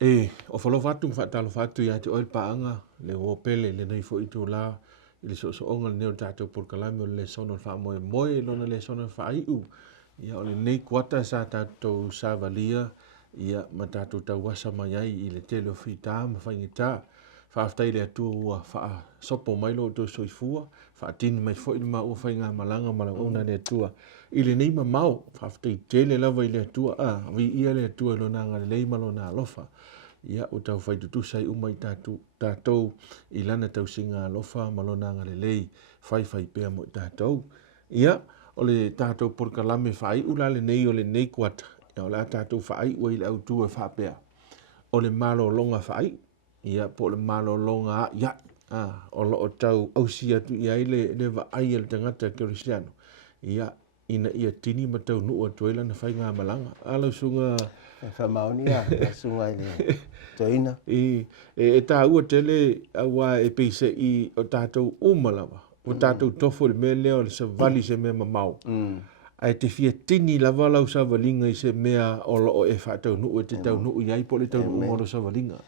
o falo fatu fatalo fatu ya te oil paanga le o pele le nei fo itu la ile so onga ne o tato por kalame o le sono fa moe moe lona le sono Faai'U ia o le nei kuata sa tato sa valia ia ma tato tau wasa mai ai i le tele o fita ma whaingita whaaftai le atua ua wha sopo mai lo to soifua wha tini mai fo ilma ua whainga malanga mala ona le atua i le nei ma mau whaaftai tele lava i le atua vi ia le atua lona ngale lei malo na alofa ia o tau whaitutusa i umai tātou i lana tau singa alofa malona ngale lei whai pēa mo tātou ia o le tātou porkalame Faai'U la le nei o le nei kuata ia o le tātou Faai'U i le autua whapea o le malologa Faai'U ia po le malologa ia o loo tau ausi atu ia i le vaai le tagata kerisiano ia ina ia tini ma tau nuu atu ai lana whainga malanga alausuga Whamaoni a sunga i le toina. E tā ua tele awa e peise i o tātou umalawa o tātou tofo le mea leo le savali se mea mamau ai te fia tini lava lau savalinga i se mea o loo e whatau nuu e te tau nuu iai po le tau nuu ngoro savalinga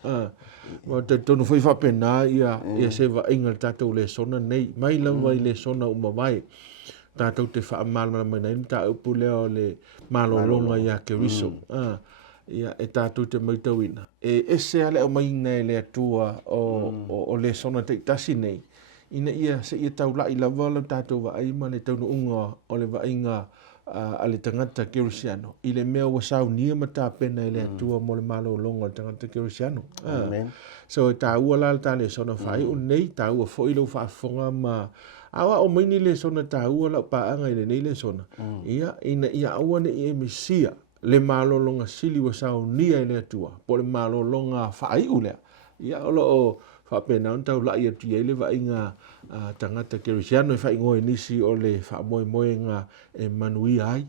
ma te tonu whai whapena ia se wa inga tātou Lesona nei mai lawa i Lesona umawai tātou te wha amalmana mai nei tā upu leo le malolonga ia Keriso ia e tātou te mautauina e se ale o mainga e le atua o Lesona te tasi nei ina ia se ia tau lai lava lau tātou wa aima le taunu unga o le wa inga a le tangata Kerisiano i le mea wa sau nia mata pena i le atua mo le malolonga o le tangata Kerisiano so e tā ua la tā Lesona Faai'U nei tā ua fo ilo whaafonga ma awa o maini Lesona tā ua lau paanga i le nei Lesona ia ina ia awa ne i e misia le malolonga sili wa sau nia i le atua po le malolonga Faai'U lea ia o loo whapena on tau lai atu ia le wa inga tangata Kerisiano e whaingoe nisi o le whaamoe moe nga e manui ai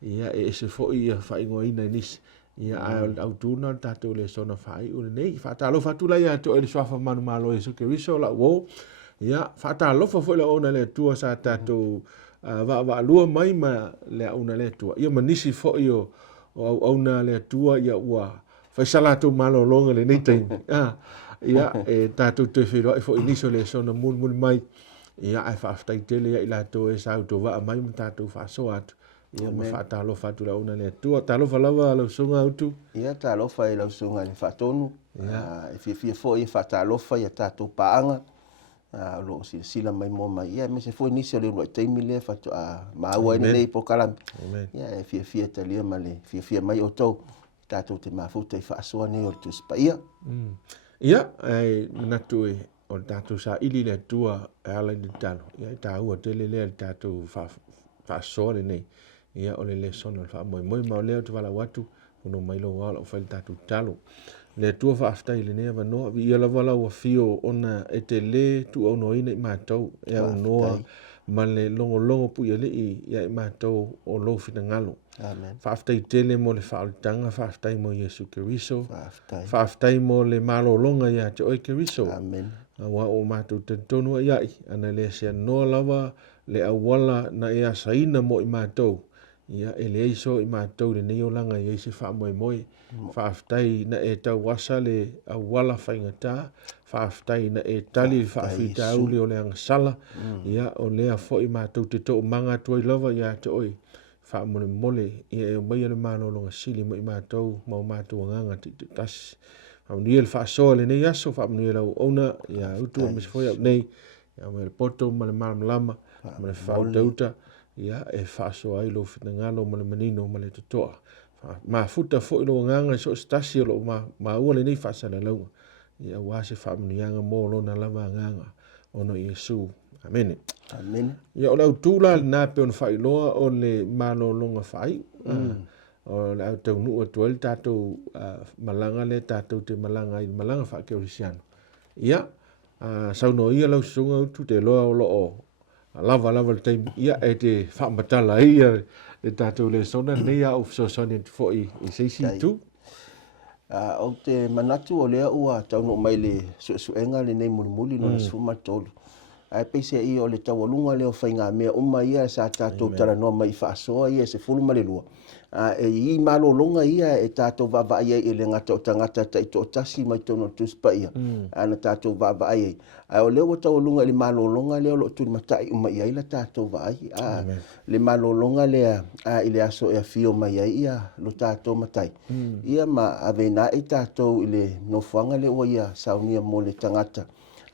ia e se fo ia whaingoe ina nisi ia au tūna tātou Lesona Faai'U le nei whaatalo whatulai atu e le swafa manu malo e so Keriso la wo ia whaatalo fo la ona le atua sa tātou wa lua mai ma le auna le atua ia manisi fo io o auna le atua ia ua whaisala tu malolonga le nei taimi ia e tātou te whiro e fo iniso Lesona mun mai ia e whaaftai tele ia i lato e sa auto wa mai ma tātou whaaso atu ia ma whaatalo whatu la una le atua talo whalawa lau sunga autu ia talo whai lau sunga le whaatonu e fia fo ia whaatalo whai a tātou paanga lo sila mai mo mai ia me se foi inicio le no taimi le fa ma wa nei po kalam ia e fia talia male fia mai o tou tatou te mafuta i fa so nei o tu spaia ia ai natu e o tatou sa ili le tua ala ni talo ia ta ua tele le tatou fa so le nei ia o le Lesona fa mo ma le tu vala watu no mai lo wala o fa tatou talo le tua fa aftai le nea vanoa vi ia lava lau a fio ona e te le tu au noina i mātou e au noa ma le longo pu ia le i mātou o lo fina ngalo fa aftai tele mo le whaalitanga fa aftai mo Yesu Keriso fa aftai mo le malolonga ia te oi Keriso wa o mātou te tonu ia i ana le se noa lava le awala na e asaina mo i mātou ia e le iso i mātou le neolanga i eise wha moe whaaftai na e tau wasa le awala whaingata whaaftai na e tali whaafita au le o le angasala ia o lea fo i mātou te tō manga tuai lava ia te oi wha mole ia e o mai le malolonga sili mo i mātou mau mātou anganga te tasi whamunia le whaasoa le nei aso whamunia lau ona ia utu o misfoi au nei ia me le poto ma le malamalama ma le whautauta ia e whaasoa ai lo fina ngalo ma le manino ma le tutoa ma futa fo ilo nganga so stasi lo ma ua le nei whaasana launga ia wase whamunianga mō lona lava nganga ono Yesu amen ia o lau tūla nā pe on whailoa o le malolonga Faai'U o le au tau nuu atu el tātou malanga le tātou te malanga i malanga Kerisiano ia sauno ia lau sunga utu te loa o loo lava le taimi ia e te whaamatala ia e tātou Lesona nei au fsosoni fo i seisi tu o te manatu o lea ua tau no mai le suenga le nei muli no le sumatolu ai pese I o le taualunga leo whainga mea ia sa tātou tala noa mai whaasoa ia se fulu malelua. I malolonga ia e tātou vava ia I le ngata o tangata ta ito tasi mai tono tuspa ia. Na tātou vava ia. Ai o leo taualunga le malolonga leo lo tuni matai ia ila tātou va ia. Le malolonga lea I le aso e fio mai ia lo tātou matai. Ia ma avena I tātou I le nofuanga le o ia saunia mo le tangata.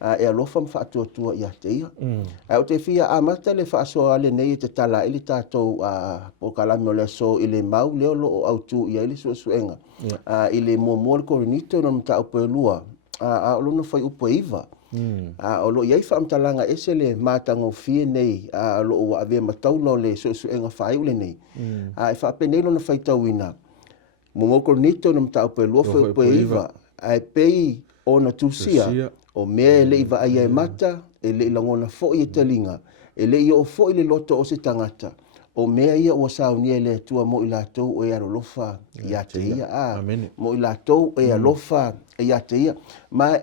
E alofa mawhaatua ia te ia. O te fia amata le whaasoa le nei te tala ili tātou po kalami o le so I le mau leo lo o autu ia ili suenga. I le mua le korinito na mta upo e lua. O lo na Faai'u iwa. O lo iai whaamtalanga ese le mātango fie nei lo o ave matauna o le suenga Faai'u le nei. E whaapenei lo na whaitauina. Mua korinito na mta upo e lua Faai'u iwa. Ai pei o na tusia. O mea le iwa ai e mata, e le ilangona fo I talinga, e le I o fo I le loto o se tangata. O mea ia ua saunia le tua mo I lātou o e arolofa ia te ia. Mo I lātou o e alofa ia te ia. Ma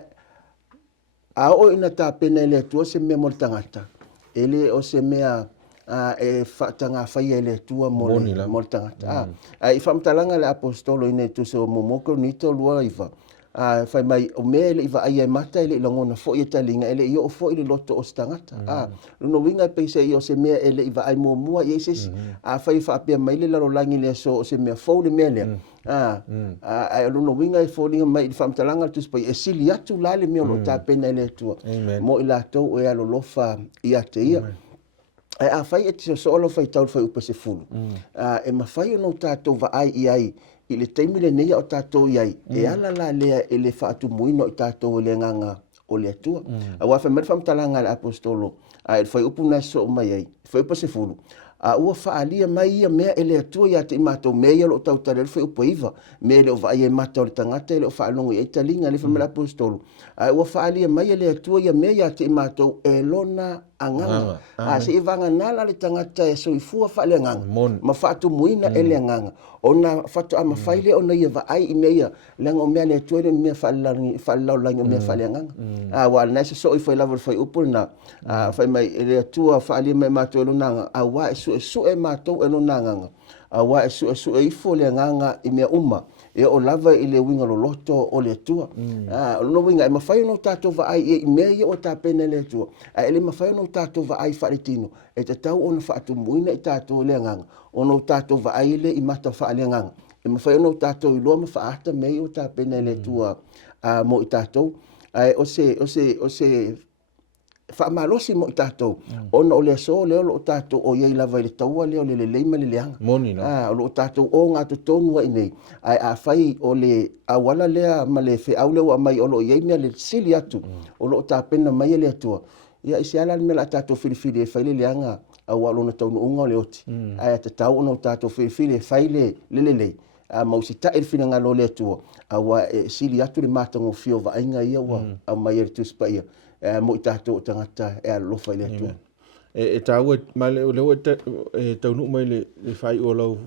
a o ina tā pena le tua se mea mo le tangata. E le o se mea e whaatanga whaia le tua mo le tangata. I whamtalanga le apostolo ina tu se o momoko nito lua iwa. Fai mai o mea le iwa ai mata ele ilangona fo I talinga ele I o fo I le loto o stangata. Luno winga peisa I o se mea ele iwa ai mua I eses. Fai whaapea mai le laro langi le so o se mea fo le mea lea. Luno winga I fo linga mai I whamtalanga tuspai e sili atu la le mea lo tā pena ele tua. Mo I lātou o e alolofa I a te ia. A fai e te so alo fai tau Faai'u se fulu. E mawhai o no tātou va ai I ai. I le taimi le neia o tātou iai, e ala la lea e le whaatu muino I tātou le nganga o le atua. A wafe meri whamtalanga le apostolo, e Faai'u na so mai ai, Faai'u se fulu. Ua whaalia mai ia mea e le atua ia te imatou mea ia lo tau tare le Faai'u iwa, mea le o vai e mata o le tangata, le o whaalongo I talinga le whamela apostolo. Ua whaalia mai ia le atua ia mea ia te imatou e lona anganga. Se vanga nala le tangata e soifua whaale anganga. Ma whaatu muina e le anganga. Ona whatu ama whaile ona ia vai I mea lenga o mea le atua ni mea whaalau langi o mea whaale anganga. Wala nasa so I whailawa Faai'u na whai mai le atua whaalia mai matou e lona anganga. Awa e su e matou e lona anganga. Awa e su e ifo le anganga I mea uma. E o lava I le winga lo loto o le atua. No winga e mawhai no tātou va ai I mea ia o tā pena le atua. E le mawhai no tātou va ai wharetino. E te tau ona whaatu muina I tātou le anganga. Ono tātou va ai le I mata wha le anganga. E mawhai no tātou I loa ma whaata mea o tā pena le atua mo I tātou. O se whaamalosi mo I tātou. Ona o le aso leo lo tātou o iei lava I le taua leo le leima le leanga. O lo tātou o ngā totonua I nei. Ai a whai o le awala lea ma le Faai'u leo a mai o lo iei mea le sili atu. O lo tā pena mai le atua. Ia isi ala me la tātou whiriwhiri e whai le leanga a walo na taunu unga o le oti. Ai a te tau ona o tātou whiriwhiri e whai le lei. Mausi ta e whina ngā lo le atua. A wa sili atu le mātango fio va ainga ia wa a mai e tuspa ia. Mo I tātou o tangata e alofa I le atua. E tāua, leo e taunu mai le Faai'u o lau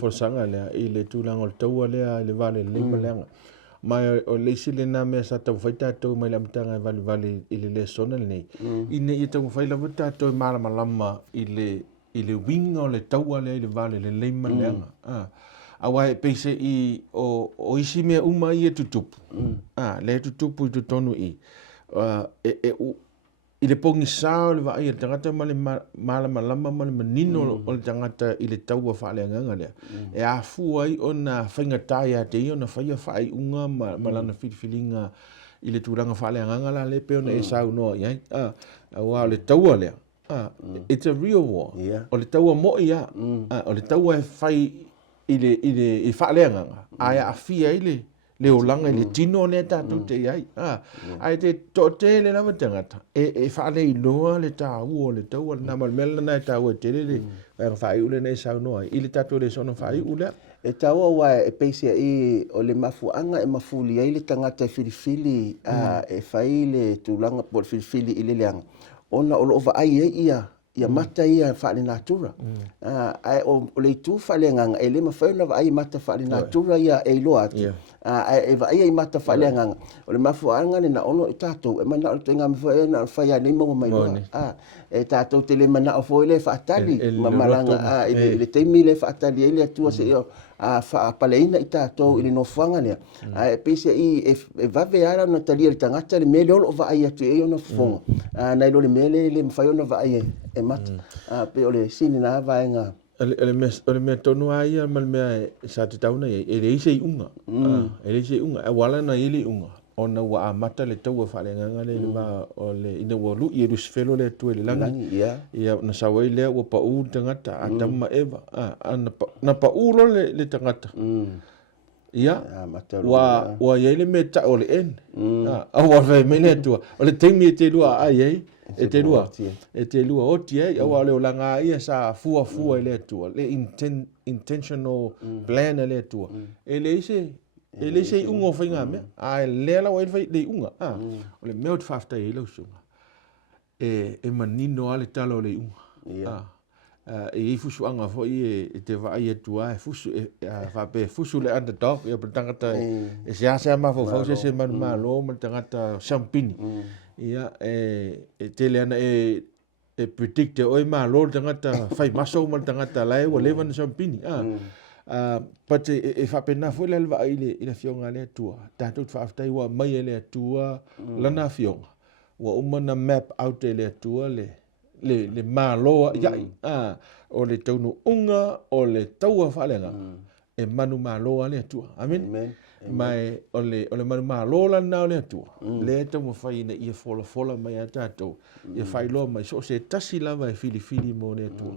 forsanga lea I le tūlanga o le taua lea I le vale le leima leanga. Mai o leisi le nā mea sa tau whai tātou mai lamtanga e vale I le Lesona le nei. I nei e tau whai lawa tātou e marama lama I le winga o le taua lea I le vale le leima leanga. Awa e peise I o isi mea uma I e tutupu. Le tutupu I tutonu I. I le pongi sao le vai le tangata ma le malama lama ma le manino o le tangata I le taua whaaleanganga lea. E a fuai o na whaingatai a te I o na whaia Faai'unga ma lana whiriwhiringa I le tūranga whaaleanganga la le peo na e sau noa iai. Awa o le taua lea. It's a real war. O le taua mo ia. O le taua e whai I le whaaleanganga. Aia a fia I le olanga I le tino le tātou te iai. Ai te tote le lava tangata. E whaale I loa le tāu o le tau. Nā malmela na e tāu e tere le. Faai'u le nei sau noa. I le tātou le sona Faai'u le. E tāua wa e peisia I o le mafuanga e mafuli ai le tangata e whiriwhili. E whai le tūlanga po le whiriwhili I le leanga. Ona o loo ai e ia. Ia mata ia whaale natura. O le tu whaale nganga. E le mawhauna wa ai mata whaale natura ia e loa atu. e va ai mata falenga o le mafuanga le na ono tato e mana o tenga me foi na fai ani mo mai e tato te le mana o foi le fatali malanga le temi le fatali le tua se io fa paleina i tato ile no fanga le e pese e va veara na tali le tangata le mele o va ai atu e ona fonga na lo le mele le fai ona va ai e mata pe o le sini na va nga ele me tonu ai mal me sa te tauna ele ise unga ele ise unga wala na ele unga ona wa amata le tau fa le nga le ma o le ina wo lu i rus felo le tu le langi ia na sa wai le wo pa u tangata atama eva na pa u lo le tangata ia wa ye le me ta o le en wa ve me le tu o le temi te lua ai ai e te lua o tie wa le langa ia sa fua le tu le intentional plan le tu ele ise unga whainga mea a le la wai whai le unga o le mea o te whafta e lau sunga e manino ale tala o le unga e fusu anga foi e te vai e tua e fusu va pe fusu le underdog e tangata e se ma fo se ma lo ma tangata champini ia e te le ana e predict o ma lo tangata fai maso ma tangata lai o levan champini but e fa pena foi le va ile fionga le tua tatou fa wa mai le tua lana fionga wa umana map out le tua le malo ia o le taunu unga o le taua falenga e manu malo le tua amen mai o le manu malo la na le tua le tau mo fai na ia fola mai atato ia fai lo mai so se tasi lava e fili mo le tua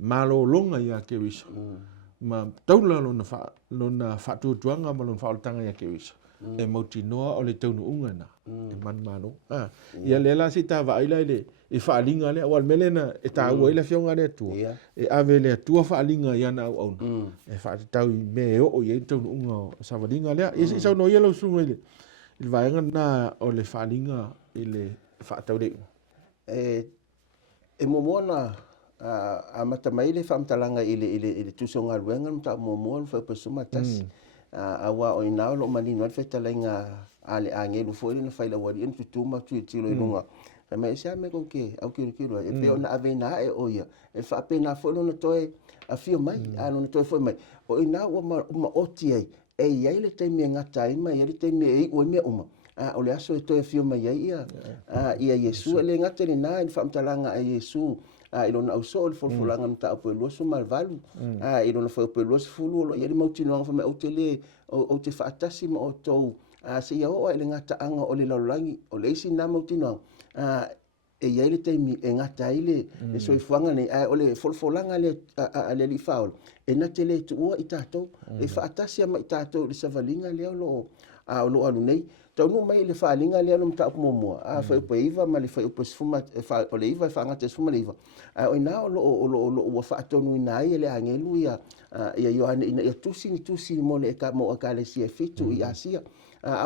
malo longa ia ke wisa ma taula lona fa tuanga ma lona fa tanga ia ke wisa e mauti noa o le taunu unga na e man malo ia le la sita va ila le e fa linga le wal melena e ta ua ila fionga le tu e ave le tua fa linga ia na au e fa tau me o ye taunu unga sa va linga le e sa no yelo sunga ile il va na o le fa linga ile fa tau le e momona a mata mai le fa mtalanga ile tusonga luenga mta momona fa pesuma tas awa o ina lo mani no feta lenga ale angelu foi na faila wali en tutuma tu tilo lunga me se me con que au que e pe ona avena e oia e fa pena foi no toe a fio mai no toe foi mai o ina o ma otie e ia le te me ngata i mai le te me o me uma o le aso e toe fio mai ia ia Yesu le ngata ni na fa mtalanga a Yesu ilona au so le folfolanga mta po lo so malvalu ilona fa po lo fulu lo ia le mauti no fa me o tele o te fatasi mo to se ia o le ngata anga o le laulangi o le isi na mauti no e ia le temi e ngata ile e so ifuanga ni o le folfolanga le le li faul e na tele tu o itato e fatasi ma itato le savalinga le lo lo alu nei tau no mai le falinga le no mta mo fa po iva ma le fa po sfuma fa o le iva fa ngata sfuma le iva o ina lo fa tonu ina ile angelu ia Yohane ina tusi mo le ka mo ka le si fitu ia sia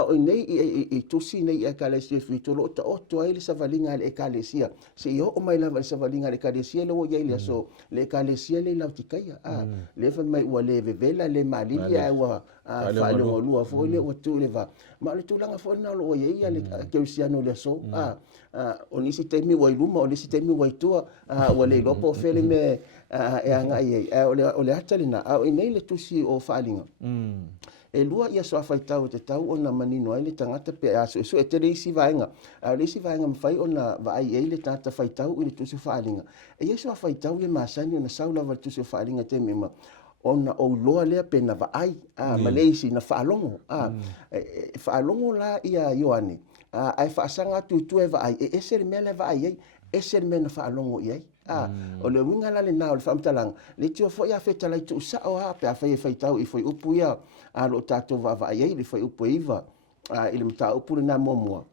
o nei i tusi nei ka le si fitu lo to ai le savalinga le ka le sia se yo o mai la savalinga le ka le sia lo ia ile so le ka le sia le lautikaia le fa mai wa le vela le malilia wa fa le mo fo le o tu le va ma le tu langa fo na lo ia le ke sia no le so o ni si temi wa iluma o ni si temi wa tua wa le lopo fele me e anga ia o le atalina o nei le tusi o falinga e lua ia so fai tau te tau ona manino ai le tangata pe aso so e te reisi vaenga mfai ona vai ai le tata fai tau i le tusi falinga e ia so fai tau le masani ona saula va tusi falinga te mema ona o loa lea pena va ai Malaysia na faalongo faalongo la ia Yohane ai faasanga tu e va ai e ser mele va ai e ser mena faalongo ia o le winga la le na o le famtalang le tio fo ia feta lai tu sa o pe a fai tau i foi upu ia lo tato va ai le foi upu iva ile mta upu na momoa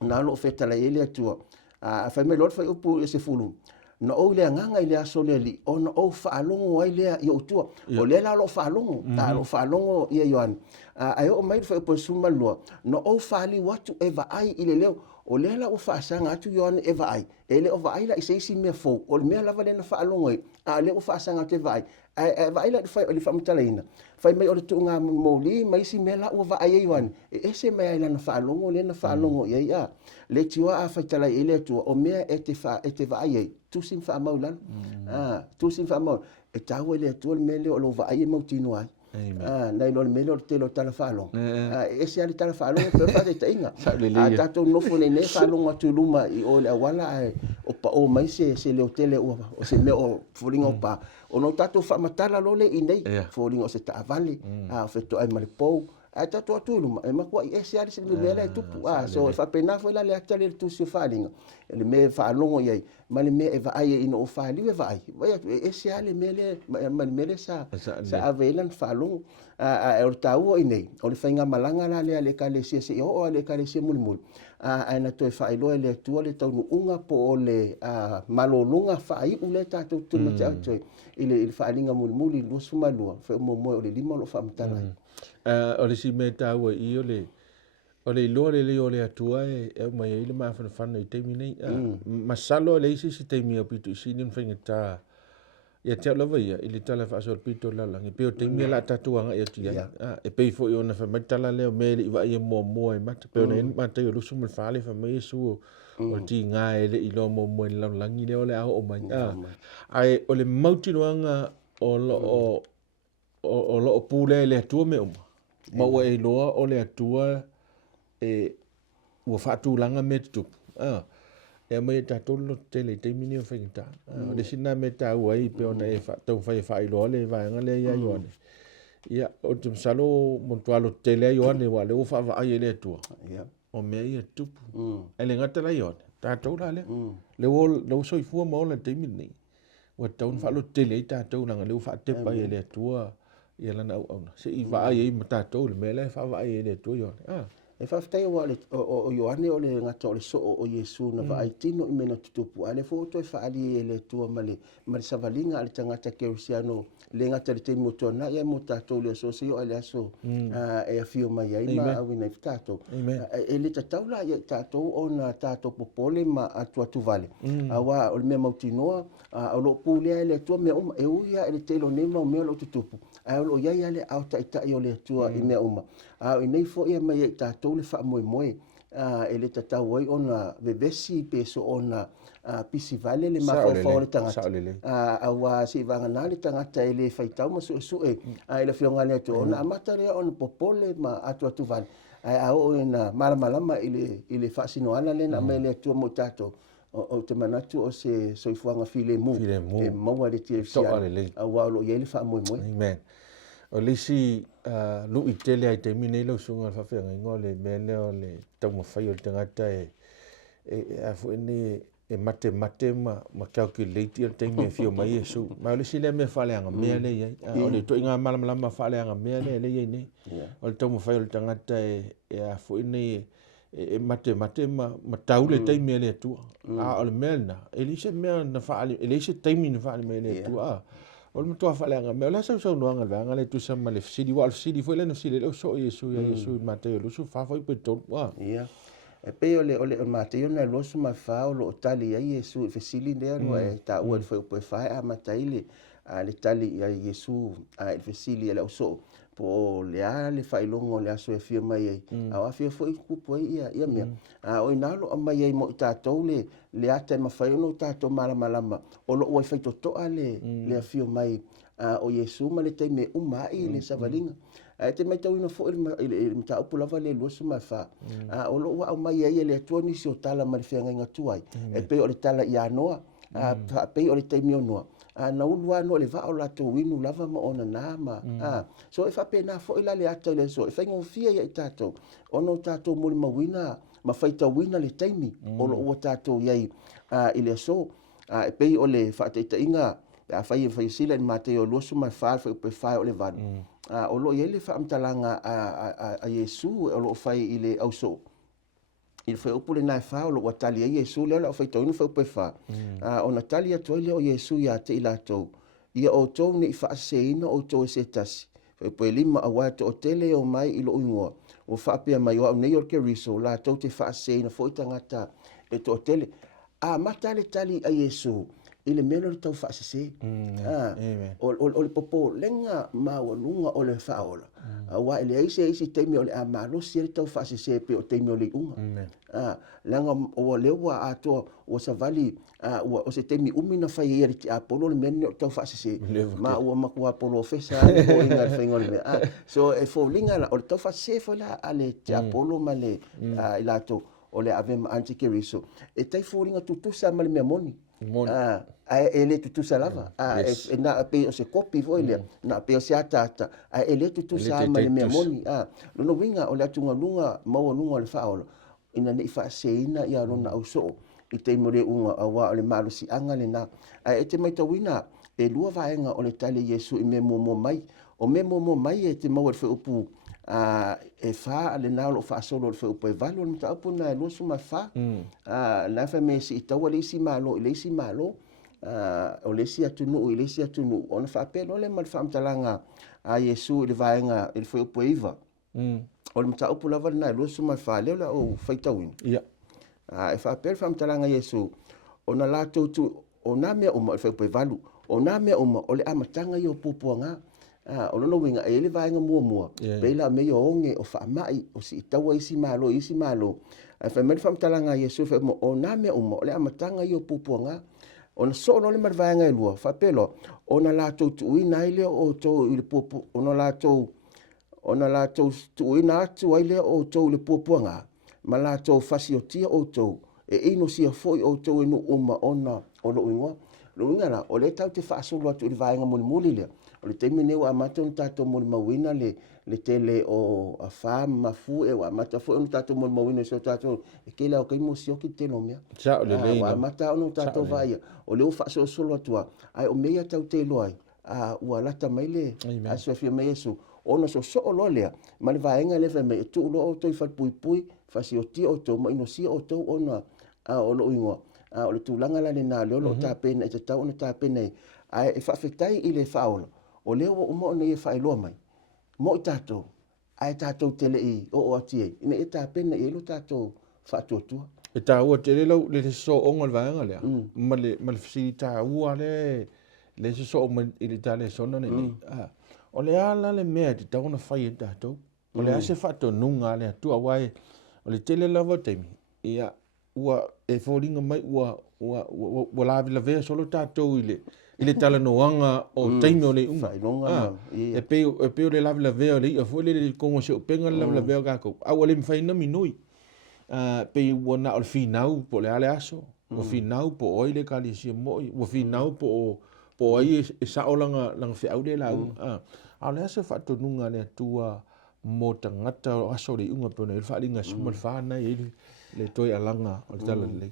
na lo feta lai le tua a fai me lo foi upu se fulu no o le nganga ile aso le li o no o faalongo ai le ia utua o le la lo faalongo lo faalongo ia Yohane ai o mai foi upu suma lo no o fali watu eva ai ile leo o le la o faasanga atu Ioane e vai e le o vai la i se isi mea fou o le mea lava le na whaalongo e a le o faasanga atu e vai e vai la o le whamutalaina fai mai o le tuunga mōli mai si mea la ua vai e Ioane e se mea ila na whaalongo le na whaalongo e ia le tiwa a whaitalai e le atua o mea e te vai e tusim whaamau lana tusim whaamau e tau e le atua le mea le o lo vai e mautino ai nei lo mele o te lo tala falo e se ali tala falo pe fa te inga a tato no fo ne falo atu luma i o le wala o pa o mai se le hotel o se me o folinga pa o no tato fa matala lo le i nei folinga o se ta vale a feto ai male po a tato atu luma e ma ko e se ali se le mele e tupu so fa pena fo la le atale tu se falinga le me fa longo ye ma le me e va ai ino fa li va ai e se ale mele ma mele sa avelan fa longo a o tau o nei o le fainga malanga la le ka le se o le ka le se mulmul a na to Faai'U le tu le tau unga po o le Malologa Faai'U le tatou tu ma tau ile faalinga mulmul i lo sumalua fa mo o le lima lo fa mtala o le si me tau i o le ilo le o le atua e mai ele ma whanawhana i teimi nei masalo le isi si teimi au pitu isi ni whainga tā ia te lava ia i le tala whaasol pito lalangi peo teimi la tatuanga ia tia e pei fo i ona whamaitala leo mele i wa ia mua e mata peo na enu mata i o lusu mal whaale whamai e suo o ti ngā ele i lo mua i lalangi leo le ao o mai ai o le mautinoanga o lo o pūle le atua me uma ma ua e loa o le atua e ua whaatūlanga me tutupu. E mai tatou lo tele teimi ni o whaingita. O le sina me tau ai pe ona e tau whai Faai'U le vaenga le ia Ioane. Ia o te msalo montualo tele a Ioane wa le ufa wa ai ele atua. O mea ia tupu. E le ngata la Ioane. Tatou la le. Le o soifua ma o la teimi ni. Wa tau whaalo tele i tatou nanga le ufa tepa i ele atua. Ia lana au auna. Se i wa ai ma tatou le mea le wha ai ele atua Ioane. E whaftai o Ioane o le ngata o le so o Iesu na wa ai tino i mena tutupu. A le foto e whaali e le tua ma le savalinga a le tangata Kerusiano le ngata le teimi o tona ia mo tatou le aso se o le aso e a fio mai ai ma au ina i tatou. E le tatau la ia tatou o na tatou popole ma atu vale. Awa o le mea mautinoa o lo pūlea e le tua mea uma e uia e le telo nema o mea lo tutupu. A o lo iai ale au taitai o le tua i mea uma. A o inei fo ia mai e tatou le wha moe e le tatau ai ona vevesi peso ona pisi vale le mawhawhau le tangata awa si vangana le tangata e le whaitau ma sue e le whionga le atu ona amata rea ona popole ma atu vale a o ina malamalama i le whaasinoana le na me le atua mo tatou o te manatu o se soifuanga file mu e maua le tia fisiana awa o lo iei le wha moe Amen. O lisi lu i tele ai te mine ilo sunga whawhenga ingo le mele o le tau mawhai o le tangata a fu ene e mate ma calculate o te me fio mai e su. Ma o lisi le mea whaleanga mea le iei. O le toi ngā malamalama whaleanga mea le iei nei. O le tau mawhai o le tangata a fu ene e mate ma tau le teimi le atua. O le mea na. E lise mea na whaale, e lise teimi na whaale mea le atua. O le matua whaaleanga mea, o la sau noanga le vanga le tu sama le fisidi, wa le fisidi fwele na fisidi, leo so Iesu matei o lusu, whawhai pe tonu. E pe o le matei o na losu ma whao lo o tali a Iesu, e fisili nea no e ta ua le whai whai a matai le tali a Iesu, e fisili e leo so. Po le a le whailongo le aso e fia mai ei. A wa fia fwoi kupu ei ia mea. O inalo a mai ei mo i tātou le ata e mawhai ono tātou malama. O lo ua i whaitotoa le a fia mai o Iesu ma le teime umai le savalinga. Te mai tau ina fwoi le mta upu lava le luasu mai wha. O lo ua au mai ei le atua nisi o tala ma le whianga inga tuai. E pe o le tala i anoa. Pe o le teime o noa. Na ulua no le vao la to winu lava ma ona nama so e fa pena fo ila le ata le so e fa ngofia ya tato ono tato mo ma wina ma faita wina le taimi o lo tato yai ile so e pe o le fa te inga a fa sila ni mate o lo su ma fa pe fa o le van o lo yele fa amtalanga a Yesu o lo fa ile au so il foi upule na fa o lo watali e Yesu le o foi tonu foi pe fa o Natalia toile o Yesu ya te ilato ia o to ni fa se ina o to se tasi Whaipoe lima a wai to o tele o mai ilo ingoa. O whaapea mai o nei o ke riso, la tau te whaasei na fo tangata e to o tele. Matale tali a Yesu, ile meno le tau whaasese. O le popo lenga maua o le whaola. Wa ele isi teimi o le a malosi le tau whaasese pe o teimi o le unga. Langa o le ua ato o sa vali o se teimi umina whai e te apolo le meno o tau whaasese. Ma ua maku apolo fesa o inga le whaingo le mea. So e fo linga la o le tau whaasese fo la ale te apolo ma le ilato o le ave ma anti keriso. E tai fo linga tutusa ma le mea moni. Ele tutusa lava. Na pe o se kopi fo ele. Na pe o se atata. Ele tutusa ma le mea moni. Lono winga o le atunga lunga maua lunga o le whaola. Ina ne ifa seina ia rona au so I te more unga a wa o le malo si anga le na. E te mai tawina e lua vaenga o le tale Yesu I me mo mai. O me mo mai e te mau e wheupu e wha le nao lo wha solo le wheupu e valo le mta upu na e lua suma wha. Na wha me si I taua le isi malo I le isi malo. O le si atunu I le si atunu. O na wha pelo le mal wha mtalanga a Yesu I le vaenga I le wheupu e iwa. O le mta upu lava na e lua suma wha leo la o whaitawina. E whapel whamtalanga Yesu, o na lātou tu, o nā mea uma, o whaupai valu, o nā mea uma, o le amatanga I o pūpuanga, o lono winga, e le vaenga mua, peila mea o onge, o whaamai, o si itaua isi malo, e whamel whamtalanga Yesu, o nā mea uma, o le amatanga I o pūpuanga, o na so no le marvaenga e lua, whapelo, o na lātou tu uina I leo o tau I le pūpu, o na lātou tu uina atu ai leo o tau le pūpuanga, ma lātou whasi o tia o tau, e ino sia foi o tau enu uma ona o lo ingoa. Lo inga la, o le tau te whaasolo atu I le vaenga muli lea. O le teimi neu a mata un tātou muli mawina le tele o a wha mafu e wa mata foi un tātou muli mawina so tātou e ke lao kai mo sioki te no mea. Sa o le leina. Wa mata onu tātou vaia. O leo whaasolo atua. Ai o mea tau te loai. Ua lata mai le. A suafia mai Yesu. Ona so lo lea. Ma le vaenga le me tu lo o toi fat pui. Fasi o tia o tau, ma ino sia o tau ona o lo ingoa. O le tūlanga la le nā leo lo tāpena, e te tau ona tāpena e whawhetai I le whaola. O leo o umo ona I whaeloa mai. Mo I tātou, ai tātou tele I o atie. Ina e tāpena I lo tātou whaatuatua. E tā ua te lelau le so onga le vaenga lea. Ma le fisi tā ua le so o I le tā le sona ne. O le ala le mea te tau ona whai e tātou. O le ase whato nunga le atua wai. O le tele lava teimi, ia ua e whoringa mai ua lavi la vea solo tātou I le tala noanga o teimi o le unga. E peo le lavi la vea o le ia fo le kongo se o penga le lavi la vea kako. Au le mwhaina minui. Pei ua na o le whinau po le ale aso. Ua whinau po oi le kali sia moi. Ua whinau po oi e saolanga whiau le la unga. Au le ase whato nunga le atua mo tangata o aso le unga pona I whaaringa suma le whanai le toi alanga o le tala le.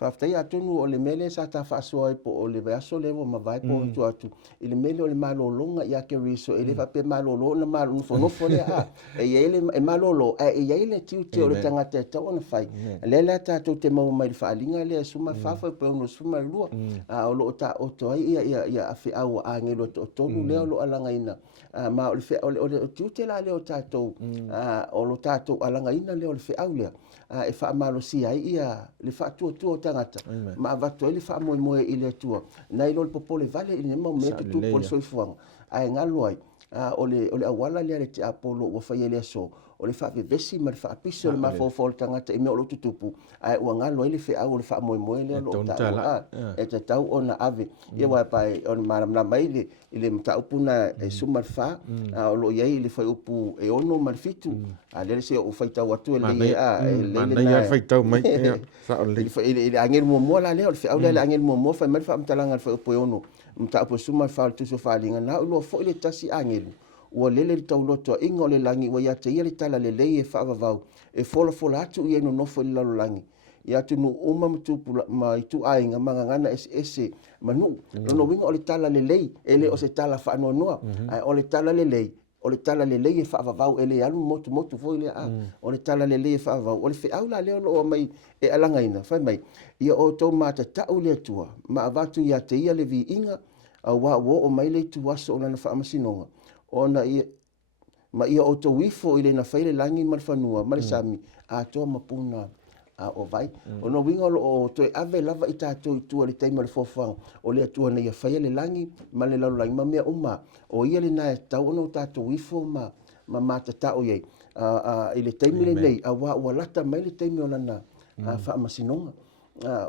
Whaftai atunu o le mele sa ta whaasua po o le veaso lewo ma vai po atu. I le mele o le malolonga I ake riso e le whape malolo na malonofo le a. E iele e malolo e iele tiu te o le tangata e tau na whai. Lela tātou te mau mai le whaalinga le suma whawha pe ono suma lua. O lo ta o toi ia a Faai'U a ngelo o tonu leo lo alanga ina. Ma o le tiu te la leo tātou o lo tātou alanga ina leo le Faai'U lea. E whaamalo si ai ia le whaatua tangata. Ma avatu ai le whaamoe I le atua. Nai lo le popole vale I le mau mea te tupo le soifuanga. Ai ngalo ai. O le awala lea le te apolo ua whai le aso. O le whaavevesi ma le whaapiso le mafofo le tangata I mea o lo tutupu. Ai ua ngalo ai le Faai'U le whaamoe le lo tau. E te tau o na ave. Ia wai pai o le maramna mai I le mtaupuna e suma le wha. O lo iai le whaiupu e ono ma le fitu. Lele se o whaitau atu e le Mana ia whaitau mai. Ile angel mua la leo, le Faai'U le angel mua fai mai whaamtalanga le whaiupu e ono. Mtaupu suma le wha tuso whaalinga. Na ulo fo ile tasi angel. Ua lele le tau loto inga o le langi. Ua ia te ia le tala le lei e whaavavau. E fola atu I eno nofo I lalo langi. Ia tunu uma ma itu ainga mangangana ese manu. Lono winga o le tala le lei. Ele o se tala whaanonoa. O le tala le lei. O le tala le lei e whaavavau ele alu motu foi le a. O le tala le lei e whaavavau. O le Faai'U la leo loo mai e alanga ina. Whai mai. Ia o tau mata tau le atua. Ma avatu ia te ia le vi inga. A wa o mai le tu waso o lana whaamasinonga. ona ia ma ia o to wifo ile na faile langi mal fanua mal sami a to mapuna a o vai ono winga o to ave lava ita to tu le taima le fofang o le tu na ia faile langi mal le langi ma me uma o ia le na ta ono ta to wifo ma mata ta o ye ile taimi le nei a wa lata mai le taimi ona na fa masinonga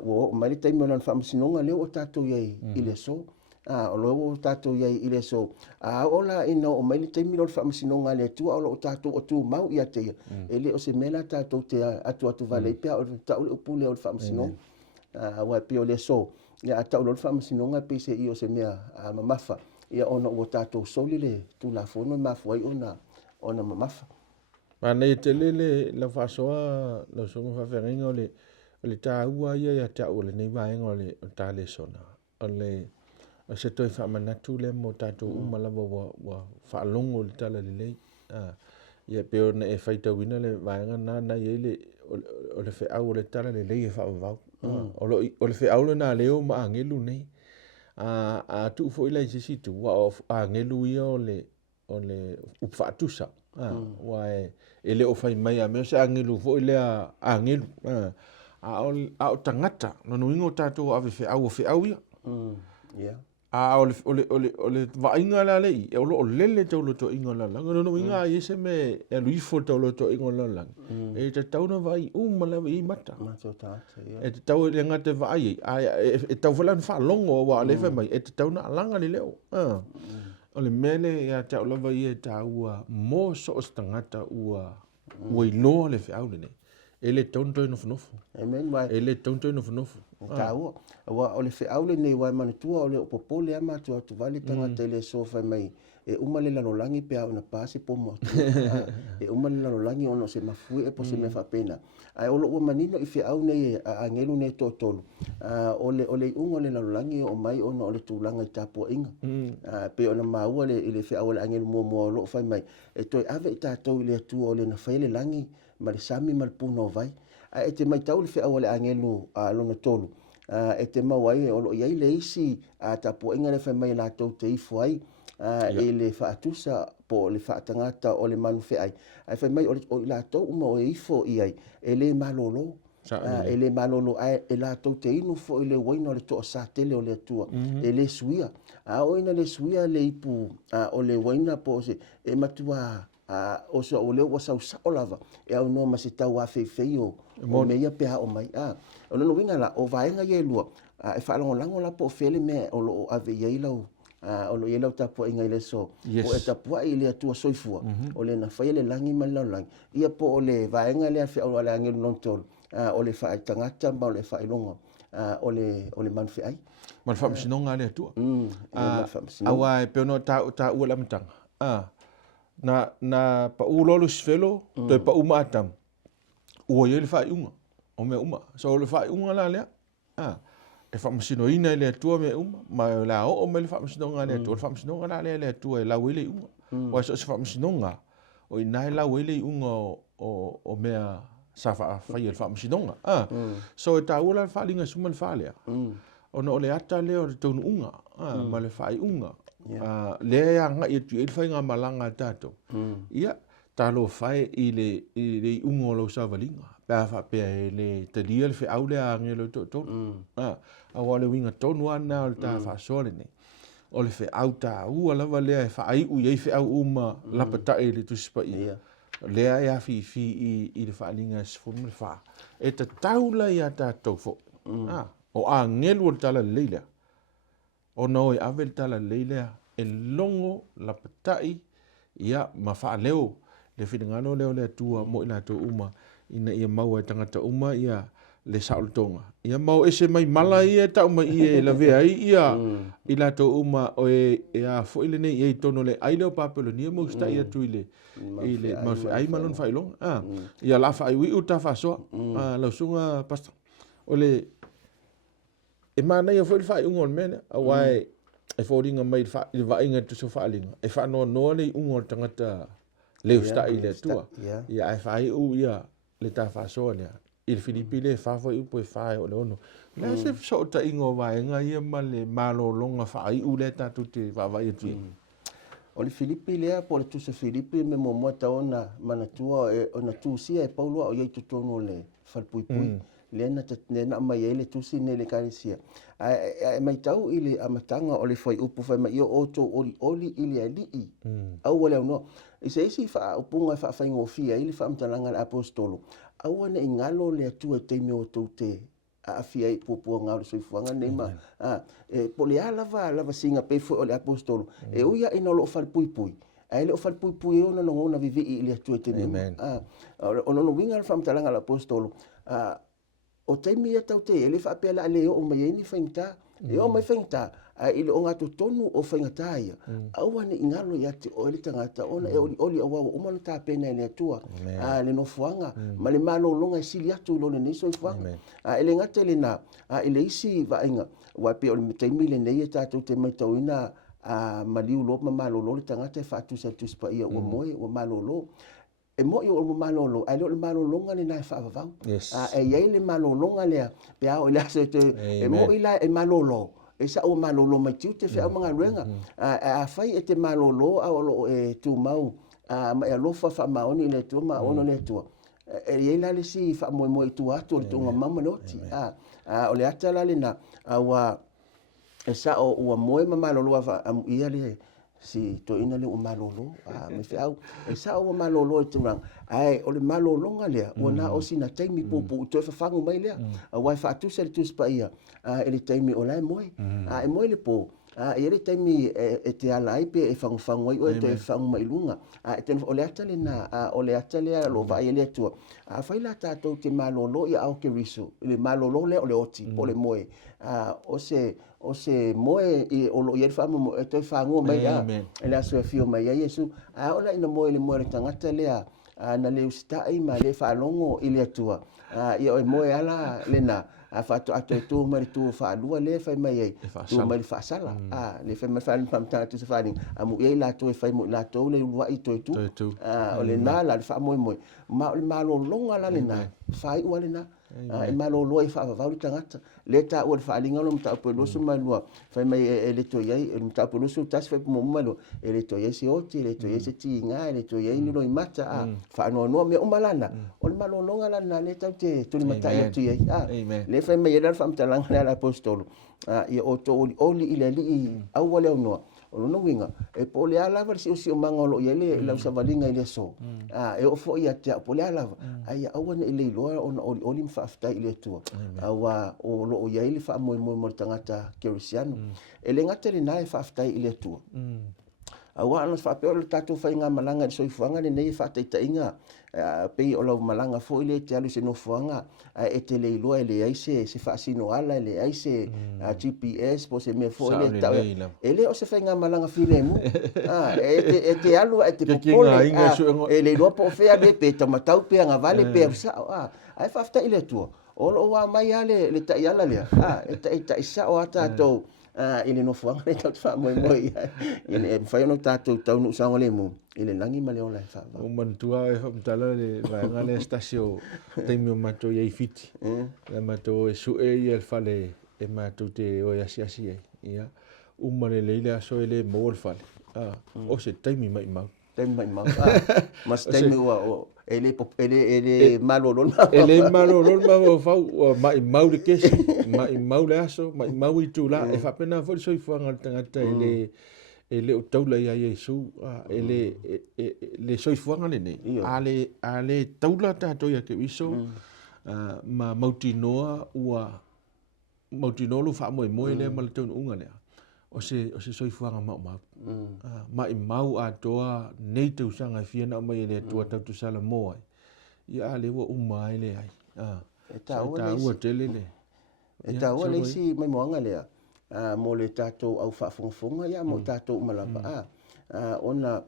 wo mai le taimi ona fa masinonga le o ta to ye ile so o lo tato ye ile so ola ina o mai te miro fa masinonga le tu o tato o tu mau ia te ele o se mela tato te atu vale pe o ta o pule o fa masinonga wa pe o le so ya ta o fa masinonga pe se i o se mea mamafa ia ona o tato soli le tu la fono ma foi ona mamafa ma nei te lele la fa soa lo so fa feringa o le ta ua ia ta o le nei vai ngole o ta le sona o le se toi fa manatu le mo tato uma lava wa fa longo le tala le lei ia pe ona e faita wina le vaenga na ye le o le fe au le tala le lei e fa va o le fe au na leo ma angelu nei a tu fo ile se situ wa angelu ia o le ufa tusa wa e le o fai mai a me se angelu fo ile a angelu a o tangata no ingo tato ave fe au ia yeah ole va inga la le e o lele te lo to inga la no inga i se me e lui fo to lo to inga la e te tau na vai mala i mata e te tau le ngate vai e tau falan fa longo wa le fa mai e te tau na langa le leo ole mele ya te o lava i e taua mo so ostangata ua i lo le fe au le ne ele tonto no fnofo amen vai ele tonto no fnofo tau wa o le fe au le nei wa manu tua o le popole ama tu vale tanga tele sofa mai e umale la langi pe ona pasi po mo e umale la langi ono se mafue e po se me fa pena ai o lo manino i fe au nei a ngelu nei totolo ole ungo le la langi o mai ono o le tulanga i tapo inga pe ona maua le fe au le ngelu mo lo fa mai e toi ave ta to le tu o le na fele langi ma le sami mal puno vai e te mai tau le fe au le ngelu lona tolu e te mawai o lo iai le isi ta po inga le fa mai la tau te ifo ai e le faatusa po le faatangata o le manu fe ai fa mai o la tau uma o ifo iai e le malolo e le malolo e la tau te inu fo i le waina o le toa sa tele o le atua e le suia o ina le suia le ipu o le waina po se e matua o so o le o sa o lava e au no ma se tau a fei o me ia pe o mai o no winga la o vaenga ye lua e fa lango la po fele me o lo ave ye lau o lo ye lau tapo inga ile so o e tapo ai le atua soifua o le na fai le langi malau langi ia po o le vaenga le fe o le angel non tol o le fa tangata ma o le fa longa o le man fe ai man fa msinonga le atua awa e pe no ta u la mtanga na pa u lolu sfelo to pa uma atam o ye le Faai'unga o me uma so le Faai'unga la le e fa masino ina le tua me ma la o me le fa masino nga le tua fa masino nga le tua la wele wa so fa masino nga o ina la wele o me sa fa le fa masino nga so ta ula fa linga suma fa le o no le ata le o tonu unga ma le Faai'unga le ya nga i tu il fa nga malanga tato ia talo fai ile ungo lo sa valinga pa fa pe le te dia fe au le angelo to a wale winga tonu ana o ta fa sole ne o le fe au ta u ala vale fa ai u ye fe au la pata ele tu spa ia le ya fi i le fa linga sfum le fa e ta taula ya ta to fo o angelo tala leila o no e avel tala leila e longo la pata ia ma fa leo le finangalo leo le tua mo ina to uma ina ia mau e tangata uma ia le saultonga ia mau ese mai mala ia ta uma ia la vea ia ila to uma o a fo ile nei e tono le ai leo papelo ni mo sta ia tu ile ma ai malon fa ilong ia la fa i uta fa so la sunga pasta ole e mana ia fo il fa ungol mena awai e fo ringa mai fa i va inga tu so fa linga e fa no le ungol tangata leo sta ile tua ia e Faai'u ia le ta fa so le il Filipi le fa fo i po fa o le ono le se so ta ingo va nga ia ma le malolonga Faai'u le ta tu te va va i tu O le Filipi lea po le tusa Filipi me mo ta ona manatua ona tusia e Paulo o ye tonu le falpuipui le na mai ele tusi ne le kalisia mai tau ile amatanga o le Faai'u fa mai o to oli ile ali au wala no isi fa upunga fa ngofia ile fa mtalanga apostolo au ne ingalo le tua te me o te a fia pupu nga so fuanga nema po le lava singa pe fo le apostolo e uia ina lo fal pui ai le fal pui ona no ona vivi ile tua te nema ona no winga fa mtalanga apostolo o te mia tau te ele fa pela le o mai ni fainta e o mai fainta ile o ngatu tonu o fainta ia au ane ingalo ya te o le tangata ona e oli awa o manu ta pena le tua le no fuanga ma le malo longa sili atu lo le niso fuanga ele ngate le na ele isi va inga wa pe o le te mile nei ta tu te mai tauina maliu lo ma malo lo le tangata fa tu sa tu spa ia o moe o malo lo e mo yo o malolo ai le malolonga le nai fa va e ye le malolonga le pe a o le se te e mo ila e malolo e sa o malolo mai tiu te fa mga ruenga a fai e te malolo a o e tu mau ma lo fa maoni le tu ma ono le tu e ye la le si fa mo tu atu tu mama no ti o le ata la le na wa e sa o mo ma malolo fa ia le si to ina le o malolo me fau e sa o malolo te rang ai o le malolo ngale o na o sina taimi popo to fa fangu mai le wa fa tu se tu spa ia e le taimi o lai moi e moi le po e le taimi e te ala ipe e fangu fangu o te fangu mai lunga e te o le ata le na o le ata le lo va ile tu fa ila ta to te malolo ia au ke riso le malolo le o le oti o le moi o se moe o lo yer famo e te fango mai ele aso fio mai Yesu ola ina moe le moe tangata lea na le ustai ma le falongo ile atua ia o moe ala lena fa to tu mai tu fa lua le fa mai tu mai fa sala le fa mai fa pam ta tu fa ni amu e la to fa mo la to le wa i to tu o le na la fa moe ma lo longa la lena Faai'U le na e malolo e fa va tangata le ta o fa linga lo mta po loso malua fa mai ele to ye mta po loso tas fa mo malo ele to ye se oti ele to ye se tinga ele to ye ni lo imata fa no me o malana o malolo ngala na le ta te tu mata ye tu ye le fa mai ele fa mta langa la apostolo ia o to oli ile li au wale no o no winga e po le ala va si o mangolo ye le la sa valinga ile so e o fo ia te po le ala ai au ne ile lo o lim fa afta ile tu awa o lo ye ile fa mo tangata kerisiano ele ngata le nai fa afta ile tu awa ana fa pe o tatu fa inga malanga so ifuanga ne nei fa ta inga pe o lo malanga fo ile te alu se no fuanga e te le lo ele ai se fa sino ala ele ai se GPS po se me fo ile ta ele o se fa inga malanga filemu e te alu e te popole ele lo po fe ale pe ta matau pe nga vale pe sa ai fa afta ile tu o lo wa mai ale le ta yala le e ta isa o ata to ile no fuanga le tau fa moi ile fa no tato tau no sa le mo ile langi male ola fa o mantua e fa mtala le va ngale stasio te mi mato ye fiti le mato e su e il fale e mato te o ya sia ia umane le ile aso ele mo fale o se te mi mai mau mas te mi o ele malolo ma fa mai mau de kesi mai mau le aso mai mau i tu la e fa pena fo so i fuanga tangata ele o taula ia Yesu le so i fuanga le nei ale taula tato ia ke iso ma mautinoa ua mautinolu fa mo le mal tun unga le o se so i fuanga mai mau atoa nei te usanga fiena mai le tua tatu sala mo ia le wa umai le ai ta ua tele le e ta ua le si mai moanga le mo le tato au fa fonga ia mo tato malapa ona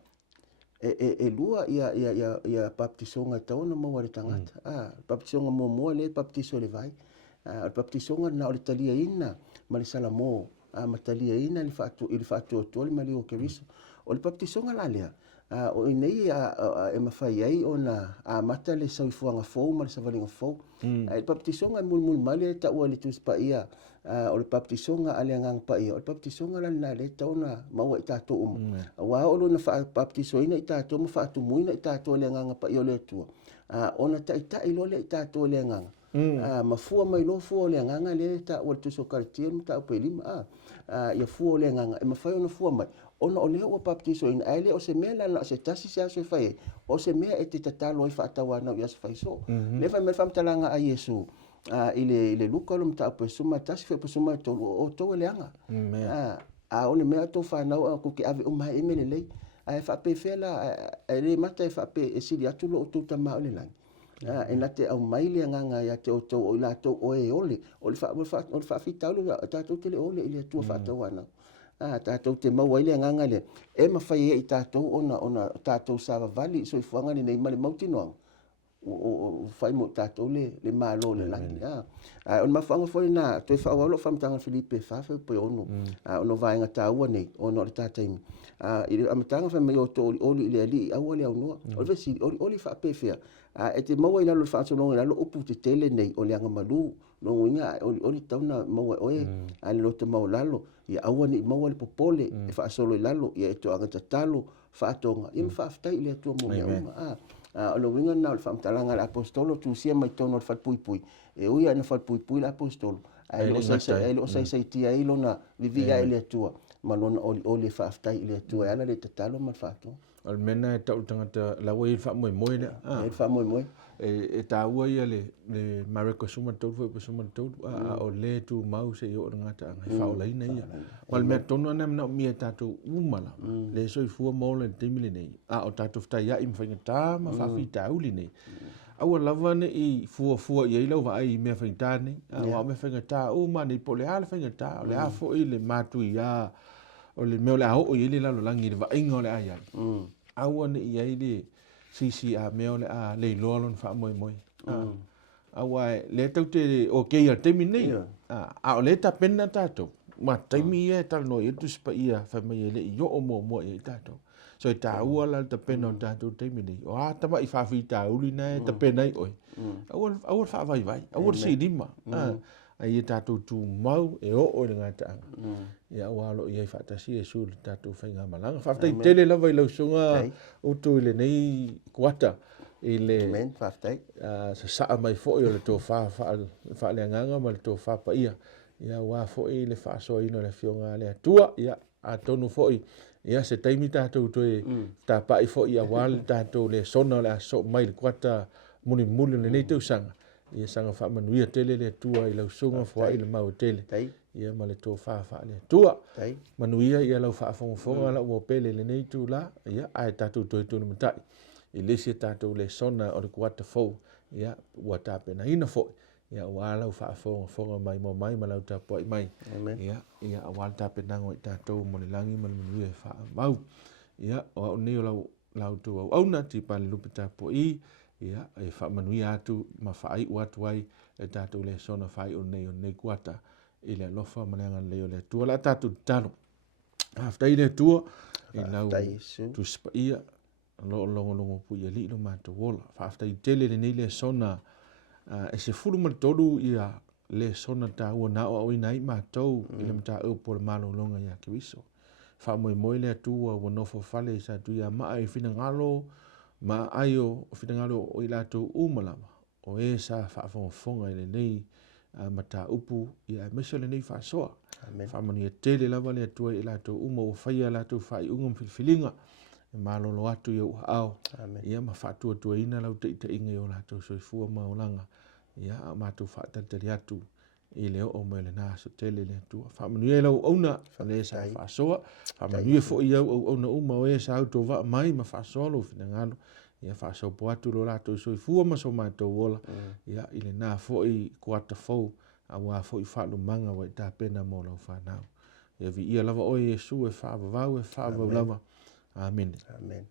e lua ia baptisonga tauna mo wale tangata baptisonga mo le baptiso le vai baptisonga na o le talia ina ma le sala mo matalia ina il fatu to le mali o keriso o le baptisonga la lea o nei e mawhai ai o na mata le sauifuanga fōu ma le savalinga fōu. E papitisonga mul mali e ta ua le tus pa ia o le papitisonga ale ngang pa ia o le papitisonga lana le tauna maua i tātou wa o lo na papitisoina i tātou ma whaatumuina i tātou le ngang pa ia o le atua. Ona ta ilo le i tātou le ngang. Mafua mai lo fua le nganga le ta o tuso kartia ta o pelima ia fua le nganga e mafai ona fua mai ona o le o paptiso in aile o se mela na se tasi se aso fai o se mea e te tatalo i fatawa na ia se fai so le fai me fam talanga a Yesu ile luka lo mta o suma tasi fe suma to o to le anga ona mea to fa na ko ke ave o mai emele le ai fa pe fela ele mata fa pe e sili atu lo to tama o le lang e na te au maile nganga ya te o to o la to o e ole o le fa fita lo ta to te le ole ile tu fa to wana ta to te mau ile nganga le e ma fai e ta to ona ta to sa vali so i fuanga ni nei male mautino o fai mo ta to le malo le lang on ma fanga foi na to fa o lo fam tanga Filipe fa fe po ono ono vai nga ta ua nei ono le ta time ile amatanga fa me o to oli ile ali au le ono o ve si oli fa pe fe e te maua ila lo fa so longa lo upu te tele nei o le anga malu no winga o tauna maua oe ale lo te mau lalo ia aua ni maua le popole e fa solo lalo ia to anga talo fa tonga im fa ftai ile to mo me o lo winga na fa talanga la apostolo tu sia mai tono fa pui e uia na fa pui la apostolo ai lo sai tia ilo na vivia ile tua malona oli fa ftai ile tua ala le talo ma fa to almena e tau tangata la wai fa moi le fa moi e ta ua ia le mareko suma tau foi suma tau o le tu mau se yo ngata ngai fa ola ina ia wal me tonu na na mi ta tu umala le so fu mo le timile nei o ta tu fta ia im fa ngata ma fa fita uli nei aua lava ne i fu ia ilo va ai me fa ngata nei wa me fa ngata o ma ni po le al fa ngata le a fo ile matu ia o le meo le o ile la lo langi va ingo le ai aua ne ia ile sisi a meo le a le lolon fa moi aua le tau te o ke ia te mini a o le ta pena tato ma taimi e tal no i tu spa ia fa mai le yo o mo e tato so e ta ua la ta pena o tato te mini o a ta mai fa fita uli na ta pena i oi aua fa vai aua si lima ai e tato tu mau e o le ngata ia walo ia fa ta si e sul tato fa nga malanga fa ta tele la vai lo sunga o tu le nei kwata ile men fa tai sa mai fo yo le to fa le nganga ma le to fa pa ia wa fo ile fa so ino le fionga le tua ia a tonu fo ia se taimi tato to ta pa i fo ia wal tato le sona le so mai le kwata muni le nei to sanga ia sanga fa manuia tele le tua i lo sunga fo ile mau tele ia ma le to fa le tua manuia ia lo fa fonga la o pele le nei tu la ia ai tato to no matai i lesi tatou le sona o le kuata fou ia ua tapena ina foʻi ia ua lau faafogafoga mai mo mai ma lau tapuaʻi mai ia ua le tapenaga i tatou mo le lagi ma le manuia e faamau ia o aʻu nei o lautou auauna tipalelupe tapuaʻi ia e faamanuia atu ma faaiʻu atu ai e tatou le sona faaiʻu nei kuata i le alofa ma le agalelei o le atua la tatou tatalo afetai le atua i lau tusipaia longo pu ia li lo mato wola fa afta i tele le nei le sona e se fulu ma tolu ia le sona ta ua na o ina i matou i le mata o por malologa ia kiwiso fa moi le atua ua nofo fale sa tu ia ma ai fina ngalo ma ai o fina ngalo o ila to umalama o e sa fa fonga i le nei mata upu ia meso le nei fa soa fa mani tele lava le atua ila to uma o faia la to fa i ungum filfilinga malolo atu yo au ia ma fatu tu ina lau te inga yo la to so fu ma olanga ia ma tu fa tanteri atu i le o mo le na so tele le tu fa manu e lau ona fa le sa fa so fa manu e fo ia o ona uma o e sa auto va mai ma fa so lo fina ngalo ia fa so po atu lo la to so fu ma so ma to wola ia i le na fo i kwata fo a wa fo i fa lu manga wa ta pena mo lo fa na ia vi ia lava o Yesu e fa va lava Amen. Amen.